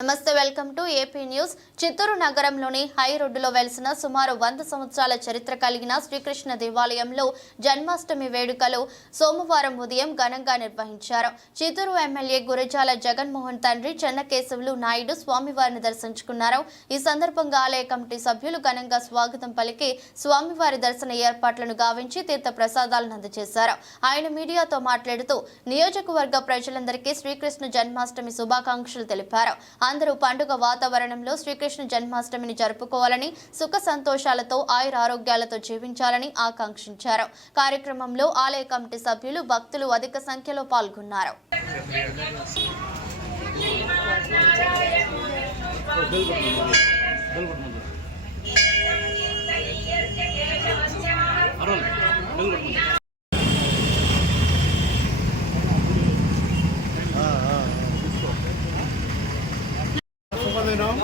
నమస్తే welcome to AP news. Chittoor నగరంలోని high రోడ్డులో వెలిసిన సుమారు వంద సంవత్సరాల చరిత్ర కలిగిన శ్రీకృష్ణ దేవాలయంలో జన్మాష్టమి వేడుకలు సోమవారం ఉదయం ఘనంగా నిర్వహించారు. చిత్తూరు ఎమ్మెల్యే గురజాల జగన్మోహన్ తండ్రి చెన్నకేశవులు నాయుడు స్వామివారిని దర్శించుకున్నారు. ఈ సందర్భంగా ఆలయ కమిటీ సభ్యులు ఘనంగా స్వాగతం పలికి స్వామివారి దర్శన ఏర్పాట్లను గావించి తీర్థ ప్రసాదాలను అందజేశారు. ఆయన మీడియాతో మాట్లాడుతూ నియోజకవర్గ ప్రజలందరికీ శ్రీకృష్ణ జన్మాష్టమి శుభాకాంక్షలు తెలిపారు. అందరూ పండుగ వాతావరణంలో శ్రీకృష్ణ జన్మాష్టమిని జరుపుకోవాలని సుఖ సంతోషాలతో ఆయుర ఆరోగ్యాలతో జీవించాలని ఆకాంక్షించారు. కార్యక్రమంలో ఆలయ కమిటీ సభ్యులు భక్తులు అధిక సంఖ్యలో పాల్గొన్నారు. శుభదినం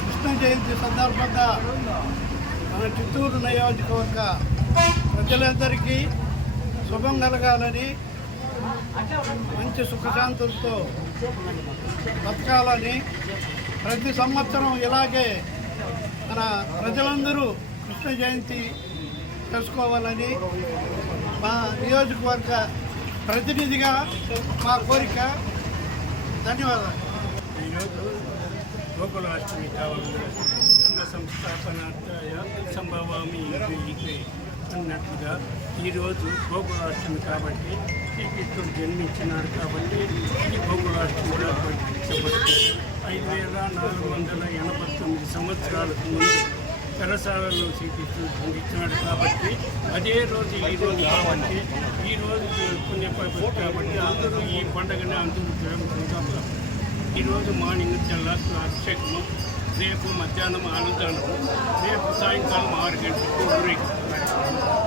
కృష్ణ జయంతి సందర్భంగా మన చిత్తూరు నియోజకవర్గ ప్రజలందరికీ శుభం కలగాలని మంచి సుఖశాంతులతో బతకాలని ప్రతి సంవత్సరం ఇలాగే మన ప్రజలందరూ కృష్ణ జయంతి చేసుకోవాలని మా నియోజకవర్గ ప్రతినిధిగా మా కోరిక. ధన్యవాదాలు. ఈరోజు గోకులాష్టమి కావాలి సంఘ సంస్థాపనార్థాయ సంభవామి ఇది అన్నట్లుగా ఈరోజు గోకులాష్టమి కాబట్టి శ్రీకృష్ణుడు జన్మించినాడు కాబట్టి ఈ గోకులాష్టమిగా గుర్తించబడుతుంది ఐదు వేల నాలుగు వందల ఎనభై తొమ్మిది సంవత్సరాలకు ముందు చెరసాలలో శ్రీకృష్ణుడు జన్మించినాడు కాబట్టి అదే రోజు ఈ రోజు కాబట్టి ఈ రోజు పుణ్యపతి కాబట్టి అందరూ ఈ పండుగనే అందరూ జరుపుకుంటాం. ఈరోజు మార్నింగ్ చల్లార్చిన అభిషేకము రేపు మధ్యాహ్నం ఆనందానము రేపు సాయంకాలం ఆరు గంటలకు ఊరేగిస్తున్నాయి